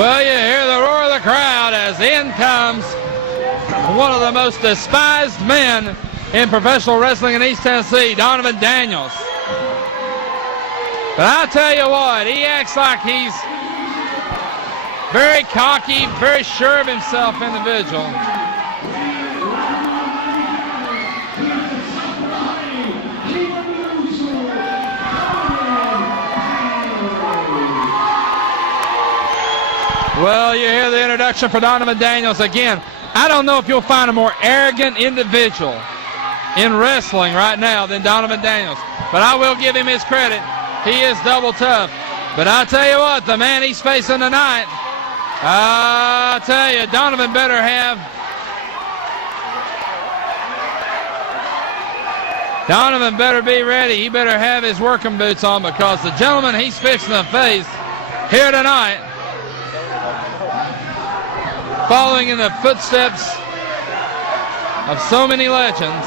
Well, you hear the roar of the crowd as in comes one of the most despised men in professional wrestling in East Tennessee, Donovan Daniels. But I'll tell you what, he acts like he's very cocky, very sure of himself individual. Well, you hear the introduction for Donovan Daniels again. I don't know if you'll find a more arrogant individual in wrestling right now than Donovan Daniels, but I will give him his credit. He is double tough. But I'll tell you what, the man he's facing tonight, I'll tell you, Donovan better be ready. He better have his working boots on, because the gentleman he's fixing to face here tonight, following in the footsteps of so many legends,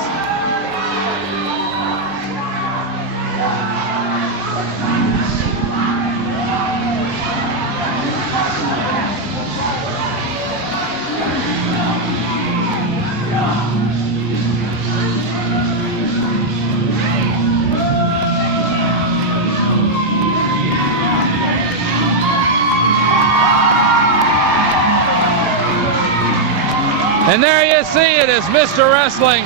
and there you see it as Mr. Wrestling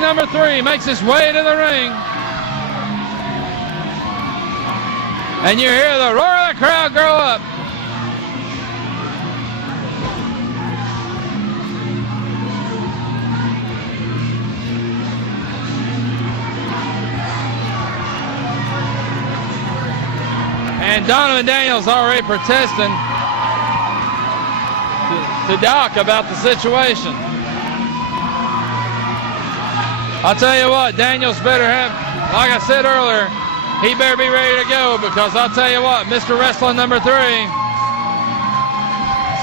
number 3 makes his way to the ring. And you hear the roar of the crowd grow up. And Donovan Daniels already protesting to Doc about the situation. I'll tell you what, Daniels better have, like I said earlier, he better be ready to go, because I'll tell you what, Mr. Wrestling number 3,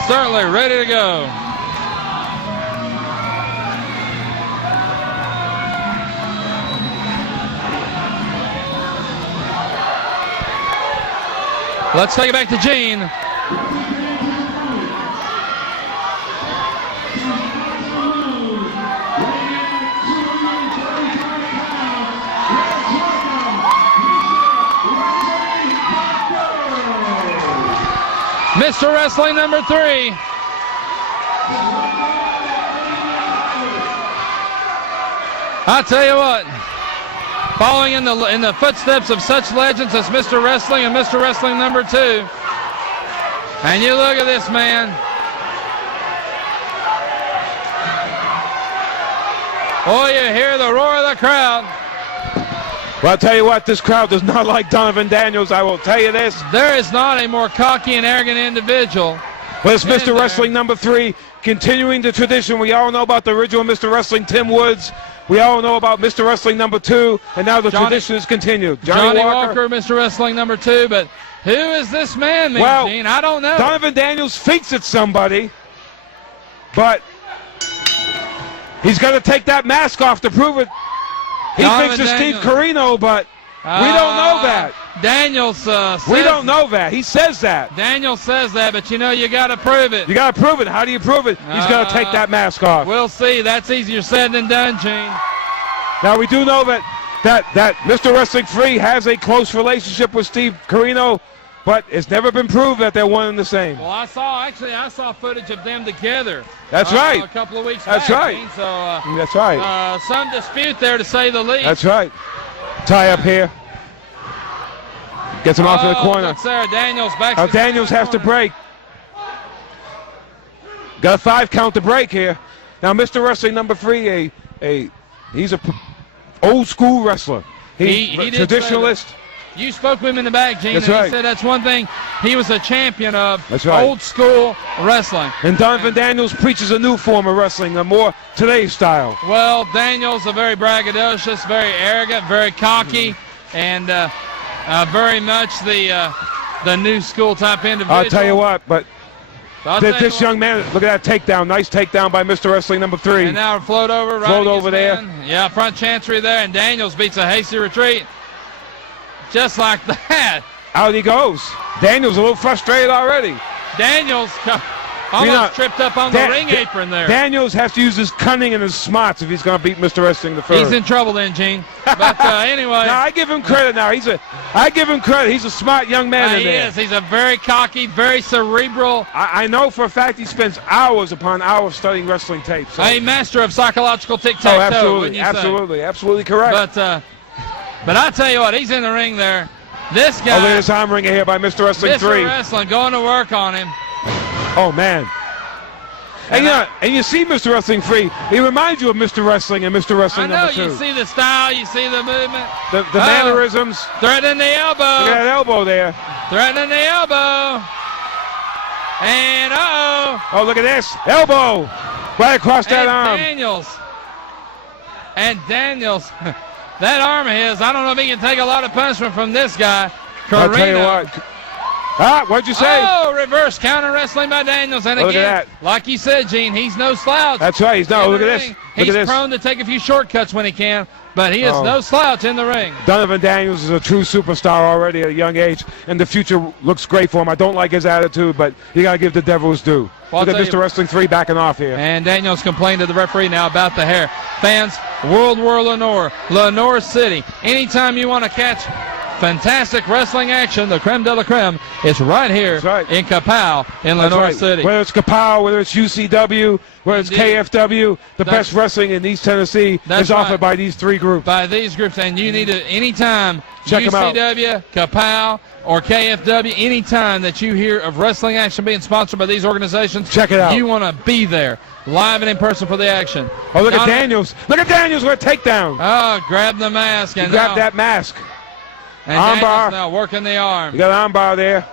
certainly ready to go. Let's take it back to Gene. Mr. Wrestling number 3. I'll tell you what, following in the footsteps of such legends as Mr. Wrestling and Mr. Wrestling number 2. And you look at this man. Oh, you hear the roar of the crowd. Well, I'll tell you what, this crowd does not like Donovan Daniels, I will tell you this. There is not a more cocky and arrogant individual. Well, it's Mr. Wrestling number 3, continuing the tradition. We all know about the original Mr. Wrestling, Tim Woods. We all know about Mr. Wrestling number 2, and now the tradition is continued. Johnny Walker, Mr. Wrestling number 2, but who is this man, Gene? I don't know. Donovan Daniels thinks it's somebody, but he's got to take that mask off to prove it. He thinks it's Steve Corino, but we don't know that. Daniels says... We don't know that. He says that. Daniels says that, but you know, you got to prove it. You got to prove it. How do you prove it? He's got to take that mask off. We'll see. That's easier said than done, Gene. Now, we do know that Mr. Wrestling 3 has a close relationship with Steve Corino, but it's never been proved that they're one and the same. Well, I saw footage of them together. That's right. A couple of weeks back. That's right. Gene, so, that's right. Some dispute there, to say the least. That's right. Tie up here. Gets him off in the corner. Look, Sarah Daniels back. Now Daniels has to break. Got a 5 count to break here. Now Mr. Wrestling number 3, he's a old school wrestler. He traditionalist. You spoke with him in the back, Gene, That's and right. he said that's one thing he was a champion of. That's right. Old school wrestling. And Donovan Daniels preaches a new form of wrestling, a more today's style. Well, Daniels a very braggadocious, very arrogant, very cocky, and very much the new school type individual. I'll tell you what, but this young man, look at that takedown. Nice takedown by Mr. Wrestling number 3. And now float over. Float over there. Yeah, front chancery there, and Daniels beats a hasty retreat. Just like that. Out he goes. Daniels a little frustrated already. Daniels almost tripped up on the ring apron there. Daniels has to use his cunning and his smarts if he's going to beat Mr. Wrestling the Third. He's in trouble then, Gene. But anyway. No, I give him credit now. I give him credit. He's a smart young man in there. He is. He's a very cocky, very cerebral. I know for a fact he spends hours upon hours studying wrestling tapes. So. A master of psychological tic-tac-toe, wouldn't you say? Absolutely correct. But I tell you what, he's in the ring there. This guy. Oh, look at this arm wringer here by Mr. Wrestling 3. Mr. Wrestling going to work on him. Oh, man. And you see Mr. Wrestling 3. He reminds you of Mr. Wrestling and Mr. Wrestling number 2. You see the style, you see the movement. The mannerisms. Threatening the elbow. Look at that elbow there. Threatening the elbow. And oh, look at this. Elbow. Right across that arm. Daniels. That arm of his, I don't know if he can take a lot of punishment from this guy. Corino. I'll tell you what. What'd you say? Oh, reverse counter wrestling by Daniels. And look again, at that. Like you said, Gene, he's no slouch. That's right. Look at this. He's prone to take a few shortcuts when he can, but he is no slouch in the ring. Donovan Daniels is a true superstar already at a young age, and the future looks great for him. I don't like his attitude, but you got to give the devil his due. Well, look at Mr. Wrestling 3 backing off here. And Daniels complained to the referee now about the hair. Fans, World War Lenoir, Lenoir City. Anytime you want to catch fantastic wrestling action, the creme de la creme, it's right here in KAPOW in Lenoir City. Whether it's KAPOW, whether it's UCW, whether it's KFW, the best wrestling in East Tennessee is offered by these 3 groups. By these groups, and you need to, anytime, check them out. UCW, KAPOW, or KFW, anytime that you hear of wrestling action being sponsored by these organizations, check it out. You want to be there, live and in person for the action. Oh, look at Daniels. Look at Daniels with a takedown. Oh, grab the mask. And grab that mask. And armbar. Now working the arm. You got an armbar there.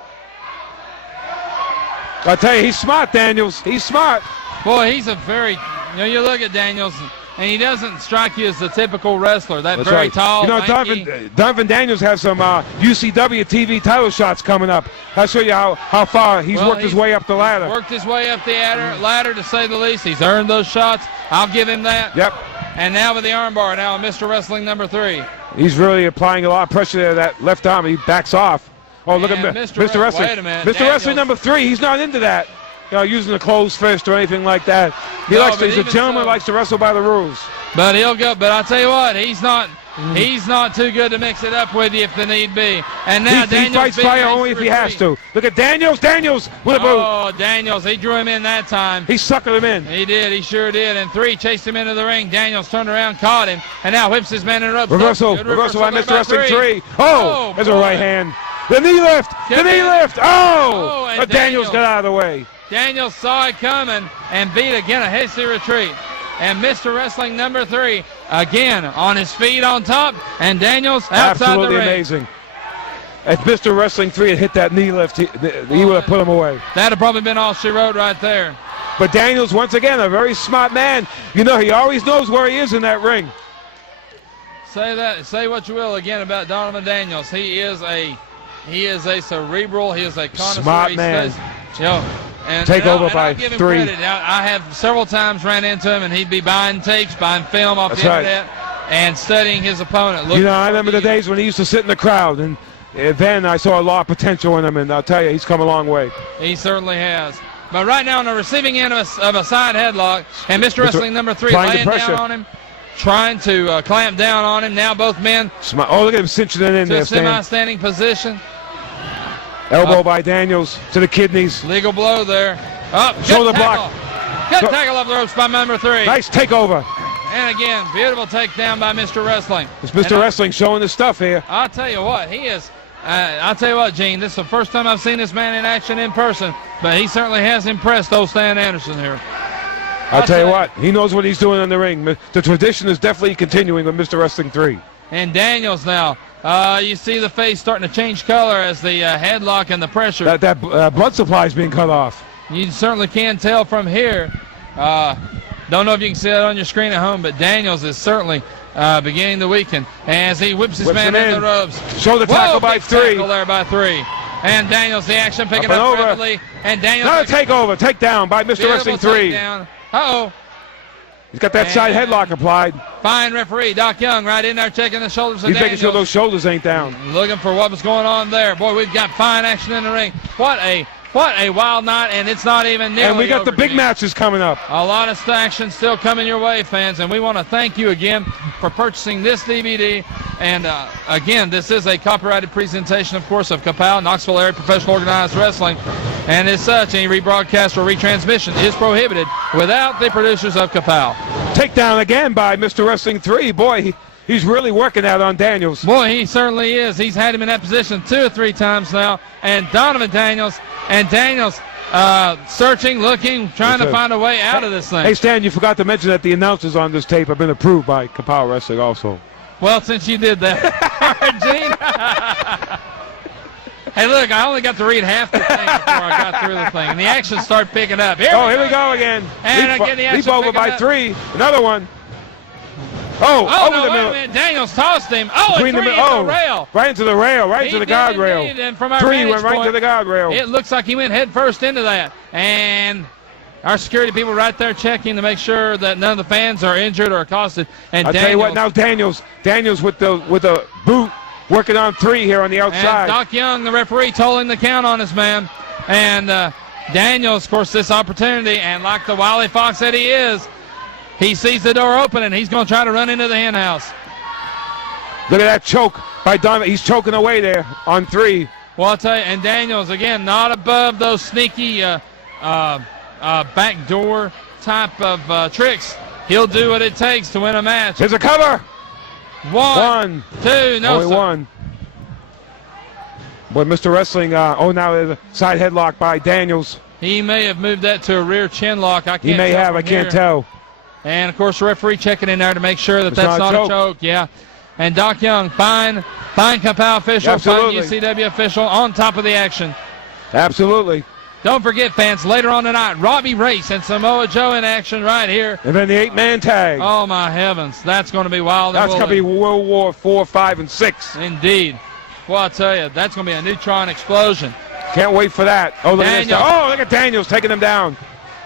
I tell you, he's smart, Daniels. He's smart. Boy, he's a very, you look at Daniels, and he doesn't strike you as the typical wrestler. That's very tall, Donovan Daniels has some UCW TV title shots coming up. I'll show you how far he's worked his way up the ladder. Worked his way up the ladder, to say the least. He's earned those shots. I'll give him that. Yep. And now with the armbar, now Mr. Wrestling number 3. He's really applying a lot of pressure there. That left arm, he backs off. Oh, look at Mr. Wrestling. Wait a minute. Mr. Wrestling number 3, he's not into that. Using the closed fist or anything like that. He's a gentleman, likes to wrestle by the rules. But he'll go. But I tell you what, he's not too good to mix it up with you if the need be. And now he fights fire only if he has to. Look at Daniels with a boot. Oh, Daniels, he drew him in that time. He suckered him in. He did, he sure did. And 3 chased him into the ring. Daniels turned around, caught him, and now whips his man in the ropes. Reversal by Mr. Wrestling 3. Oh, there's a right hand. The knee lift. Oh, but Daniels got out of the way. Daniels saw it coming and beat again a hasty retreat. And Mr. Wrestling number 3 again on his feet on top, and Daniels outside the ring. Absolutely amazing. If Mr. Wrestling 3 had hit that knee lift, he would have put him away. That'd have probably been all she wrote right there. But Daniels, once again, a very smart man. He always knows where he is in that ring. Say what you will again about Donovan Daniels. He is a cerebral. He is a connoisseur. Smart man. Take over by 3. I have several times ran into him, and he'd be buying tapes, buying film off the internet, and studying his opponent. I remember the days when he used to sit in the crowd, and then I saw a lot of potential in him, and I'll tell you, he's come a long way. He certainly has. But right now on the receiving end of a side headlock, and Mr. Wrestling number 3 laying down on him, trying to clamp down on him. Now both men. Oh, look at him cinching it in there. Semi-standing position. Elbow by Daniels to the kidneys. Legal blow there. Up. Shoulder block. Good tackle up the ropes by number 3. Nice takeover. And again, beautiful takedown by Mr. Wrestling. It's Mr. Wrestling showing his stuff here. I'll tell you what, he is. I'll tell you what, Gene, this is the first time I've seen this man in action in person, but he certainly has impressed old Stan Anderson here. I'll tell you what, he knows what he's doing in the ring. The tradition is definitely continuing with Mr. Wrestling 3. And Daniels now. You see the face starting to change color as the headlock and the pressure. That blood supply is being cut off. You certainly can tell from here. Don't know if you can see that on your screen at home, but Daniels is certainly beginning to weaken as he whips his man in the ropes. Shoulder tackle by 3. Tackle there by 3. And Daniels, the action picking up rapidly. And Daniels. Another takeover, takedown by Mr. Wrestling 3. Uh-oh. He's got that side headlock applied. Fine referee, Doc Young, right in there checking the shoulders of He's Daniels. making sure those shoulders ain't down. Looking for what was going on there. Boy, we've got fine action in the ring. What a wild night, and it's not even nearly And we got over, the big Gene. matches coming up. A lot of action still coming your way, fans, and we want to thank you again for purchasing this DVD. And again, this is a copyrighted presentation, of course, of KAPOW, Knoxville Area Professional Organized Wrestling. And as such, any rebroadcast or retransmission is prohibited without the producers of KAPOW. Takedown again by Mr. Wrestling 3. Boy, he's really working out on Daniels. Boy, he certainly is. He's had him in that position 2 or 3 times now. And Donovan Daniels, searching, looking, trying to find a way out of this thing. Hey, Stan, you forgot to mention that the announcers on this tape have been approved by KAPOW Wrestling also. Well, since you did that, Gene. Hey, look, I only got to read half the thing before I got through the thing. And the action started picking up. Here we go again. And again, the action leap over by up. 3. Another one. Oh, over no, the wait middle. a minute. Daniels tossed him. Oh, and 3 into the rail. Right into the rail, right into the guardrail. Indeed. And from our 3 went right point, into the guardrail. It looks like he went head first into that. And our security people right there checking to make sure that none of the fans are injured or accosted. And I'll tell you what, now Daniels with the boot working on 3 here on the outside. And Doc Young, the referee, tolling the count on his man. And Daniels, of course, this opportunity, and like the wily fox that he is, he sees the door open, and he's going to try to run into the hen house. Look at that choke by Donovan. He's choking away there on 3. Well, I'll tell you, and Daniels, again, not above those sneaky backdoor type of tricks. He'll do what it takes to win a match. Here's a cover. 1, 2, no, only sir. 1. Boy, Mr. Wrestling, now there's a side headlock by Daniels. He may have moved that to a rear chin lock. I can't He may tell have, from I can't here. tell. And, of course, the referee checking in there to make sure that It's that's not not a choke. Yeah. And Doc Young, fine KAPOW official, Absolutely. fine UCW official, on top of the action. Absolutely. Don't forget, fans, later on tonight, Robbie Race and Samoa Joe in action right here. And then the 8-man tag. Oh, my heavens. That's going to be wild. That's going to be World War 4, 5, and 6. Indeed. Well, I'll tell you, that's going to be a neutron explosion. Can't wait for that. Oh, look at Daniels taking him down.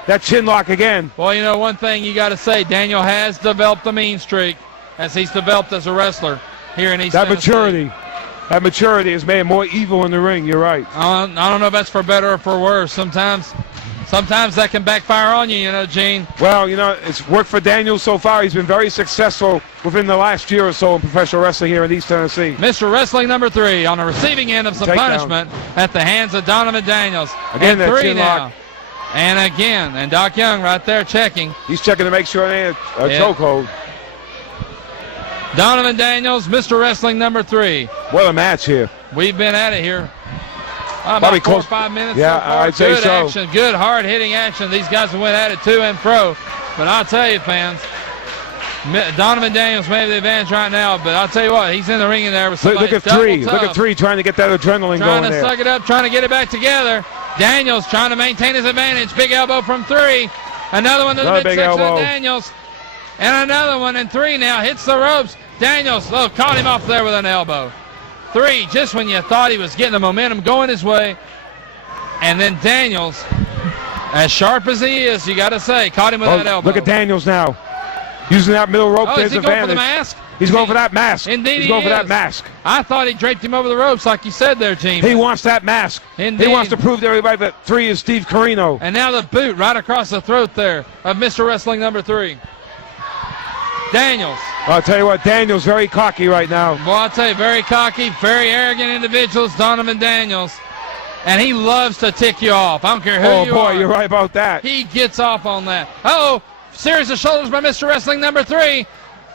That chin lock again. Well, you know, one thing you got to say, Daniel has developed a mean streak as he's developed as a wrestler here in East Tennessee. That maturity has made him more evil in the ring. You're right. I don't know if that's for better or for worse. Sometimes that can backfire on you, you know, Gene. Well, you know, it's worked for Daniel so far. He's been very successful within the last year or so in professional wrestling here in East Tennessee. Mr. Wrestling number 3 on the receiving end of some punishment at the hands of Donovan Daniels. Again, and that 3 chin now. lock. And again, and Doc Young right there checking. He's checking to make sure it ain't a chokehold. Donovan Daniels, Mr. Wrestling number 3. What a match here. We've been at it here. About Probably 4 or close. 5 minutes. Yeah, so far. I'd say good so. action, good hard-hitting action. These guys have went at it to and fro. But I'll tell you, fans, Donovan Daniels may have the advantage right now, but I'll tell you what, he's in the ring in there with somebody Look at 3. Look at 3 trying to get that adrenaline trying going to there. suck it up, trying to get it back together. Daniels trying to maintain his advantage. Big elbow from 3. Another one to the midsection of Daniels. And another one, and 3 now hits the ropes. Daniels, caught him off there with an elbow. 3, just when you thought he was getting the momentum going his way. And then Daniels, as sharp as he is, you got to say, caught him with that elbow. Look at Daniels now. Using that middle rope to his advantage. Going for the mask? He's going for that mask. Indeed He's going for that mask. I thought he draped him over the ropes like you said there, Gene. He wants that mask. Indeed. He wants to prove to everybody that 3 is Steve Corino. And now the boot right across the throat there of Mr. Wrestling number 3. Daniels. I'll tell you what, Daniels very cocky right now. Well, I'll tell you, very cocky, very arrogant individuals, Donovan Daniels. And he loves to tick you off. I don't care who you are. Oh, boy, you're right about that. He gets off on that. Uh-oh, series of shoulders by Mr. Wrestling number 3.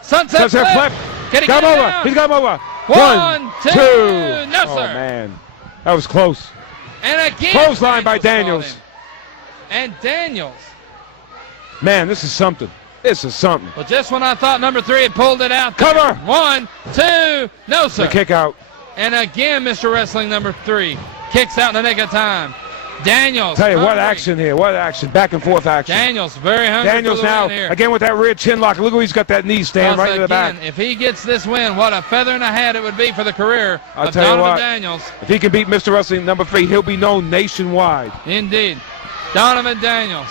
Sunset flip. Can he get him over? He's got him over. 1, 2. No, oh, sir. Man. That was close. And again. Clothesline by Daniels. And Daniels. Man, this is something. This is something. Well, just when I thought number 3 had pulled it out. Cover. 1, 2. No, sir. The kick out. And again, Mr. Wrestling number 3 kicks out in the nick of time. Daniels. Tell you what action here. What action. Back and forth action. Daniels very hungry. Daniels now here. again with that rear chin lock. Look who he's got that knee stand right in the back. If he gets this win, what a feather in the hat it would be for the career I'll of tell you Donovan what, Daniels. If he can beat Mr. Wrestling number 3, he'll be known nationwide. Indeed. Donovan Daniels.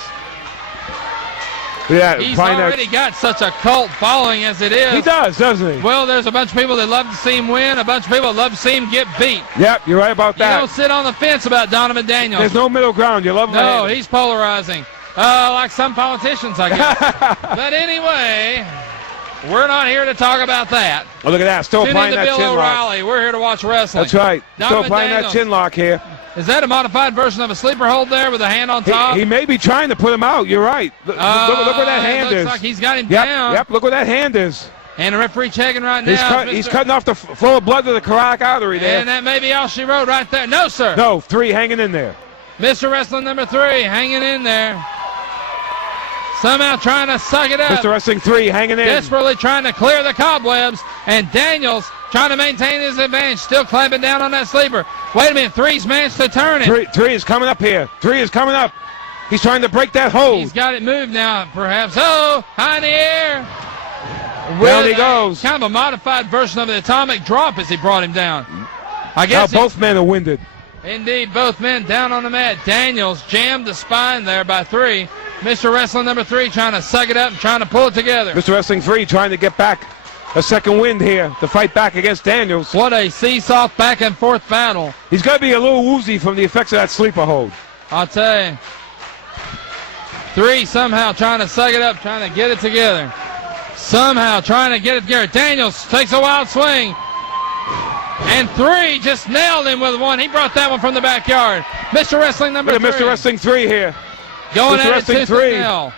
Yeah, He's already got such a cult following as it is. He does, doesn't he? Well, there's a bunch of people that love to see him win, a bunch of people that love to see him get beat. Yep, you're right about that. You don't sit on the fence about Donovan Daniels. There's no middle ground. You love him. No, he's polarizing. Like some politicians, I guess. But anyway, we're not here to talk about that. Oh, look at that. Still applying that Bill chin O'Reilly. lock. We're here to watch wrestling. That's right. Donovan Still applying Daniels. that chin lock here. Is that a modified version of a sleeper hold there with a hand on top? He may be trying to put him out. You're right. Look where that hand looks is. Like he's got him down. Yep, look where that hand is. And the referee checking right now. He's cutting off the flow of blood to the carotid artery there. And that may be all she wrote right there. No, sir. No, 3 hanging in there. Mr. Wrestling number 3 hanging in there. Somehow trying to suck it up. Mr. Wrestling 3 hanging in. Desperately trying to clear the cobwebs. And Daniels trying to maintain his advantage. Still clamping down on that sleeper. Wait a minute. 3's managed to turn it. 3 is coming up here. 3 is coming up. He's trying to break that hold. He's got it moved now, perhaps. Oh, high in the air. Down he goes. Kind of a modified version of the atomic drop as he brought him down. I guess now both men are winded. Indeed, both men down on the mat. Daniels jammed the spine there by 3. Mr. Wrestling number 3 trying to suck it up and trying to pull it together. Mr. Wrestling 3 trying to get back a second wind here to fight back against Daniels. What a seesaw back and forth battle. He's got to be a little woozy from the effects of that sleeper hold. I'll tell you. 3 somehow trying to suck it up, trying to get it together. Somehow trying to get it together. Daniels takes a wild swing. And 3 just nailed him with 1. He brought that one from the backyard. Mr. Wrestling number 3. Look at Mr. Wrestling 3 here. Going Mr. at Wrestling it 3.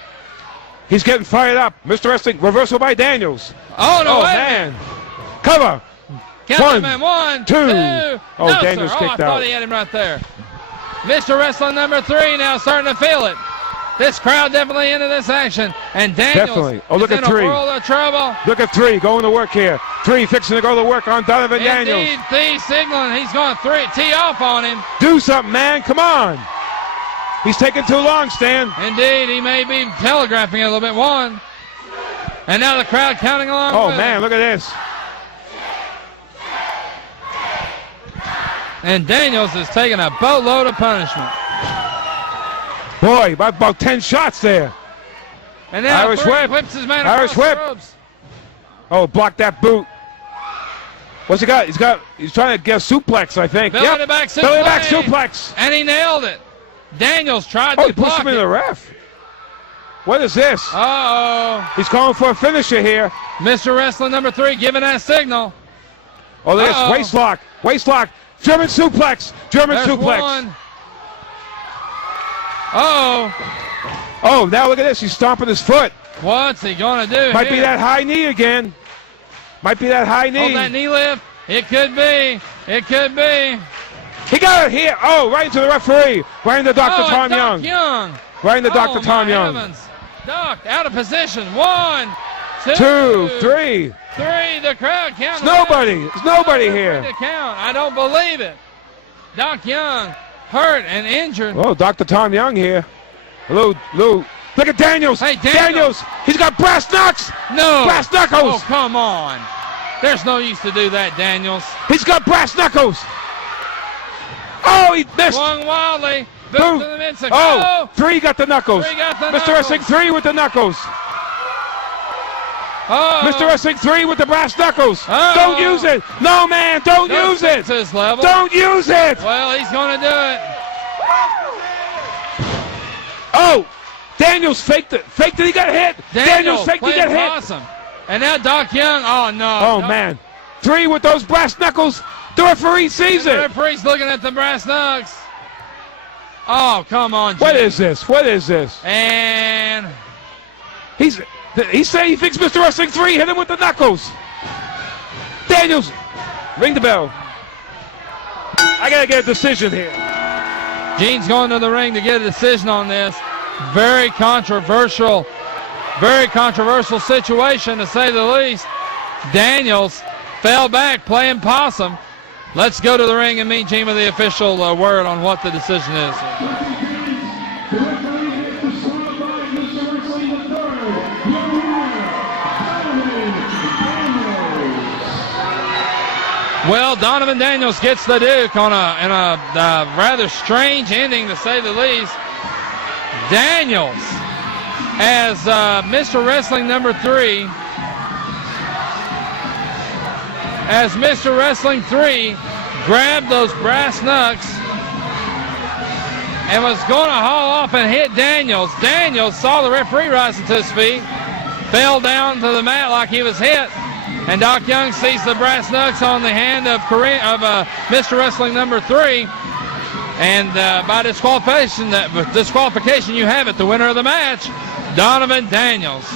He's getting fired up. Mr. Wrestling, reversal by Daniels. Oh, no, man. Cover. Count man. 1, 2. Oh, no, Daniels sir. kicked I thought out. he had him right there. Mr. Wrestling number 3 now starting to feel it. This crowd definitely into this action. And Daniels definitely. Oh, look is at in 3. a world of trouble. Look at 3 going to work here. 3 fixing to go to work on Donovan Daniels. Indeed, 3 signaling. He's going 3 tee off on him. Do something, man. Come on. He's taking too long, Stan. Indeed, he may be telegraphing it a little bit. 1. And now the crowd counting along. Oh, with man, him. look at this. And Daniels is taking a boatload of punishment. Boy, about 10 shots there. And now Irish 3 whip. whips his man Irish across whip. the ropes. Oh, block that boot. What's he got? He's trying to get a suplex, I think. Belly to back suplex. Belly back suplex. And he nailed it. Daniels tried Oh, to he pushed block him into the it. ref. What is this? Uh-oh. He's calling for a finisher here. Mr. Wrestling number 3 giving that signal. Oh, look at this. Waist lock. Waist lock. German suplex. German There's suplex. 1. Uh-oh. Oh, now look at this. He's stomping his foot. What's he going to do Might be here? that high knee again. Might be that high knee. Hold that knee lift. It could be. It could be. He got it here. Oh, right into the referee. Right into Dr. Tom Doc Young. Right into Dr. Tom Young. Heavens. Doc out of position. 1, 2, 2, 3. 3. The crowd counting. There's nobody. There's nobody here. To count. I don't believe it. Doc Young hurt and injured. Oh, Dr. Tom Young here. Lou. Look at Daniels. Hey, Daniels. He's got brass knucks. No. Brass knuckles. Oh, come on. There's no use to do that, Daniels. He's got brass knuckles. Oh, he missed. Swung wildly. Two. Boot to the midsection. Oh, 3 got the knuckles. 3 got the Mr. knuckles. Wrestling 3 with the knuckles. Oh. Mr. Wrestling 3 with the brass knuckles. Oh. Don't use it. No, man, don't use it. To this level. Don't use it. Well, he's going to do it. Oh, Daniels faked it. Faked it. He got hit. Daniels faked it. He got hit. Awesome. And now Doc Young. Oh, no. Oh, man. 3 with those brass knuckles. The referee sees The it. referee's looking at the brass knucks. Oh, come on, Jim. What is this? What is this? And He's saying he thinks Mr. Wrestling 3 hit him with the knuckles. Daniels, ring the bell. I got to get a decision here. Gene's going to the ring to get a decision on this. Very controversial situation, to say the least. Daniels fell back playing possum. Let's go to the ring and meet Gene with the official word on what the decision is. Well, Donovan Daniels gets the Duke on in a rather strange ending, to say the least. Daniels as Mr. Wrestling number 3, grabbed those brass knucks and was going to haul off and hit Daniels. Daniels saw the referee rising to his feet, fell down to the mat like he was hit, and Doc Young sees the brass knucks on the hand of Mr. Wrestling number 3, and by disqualification, you have it. The winner of the match, Donovan Daniels.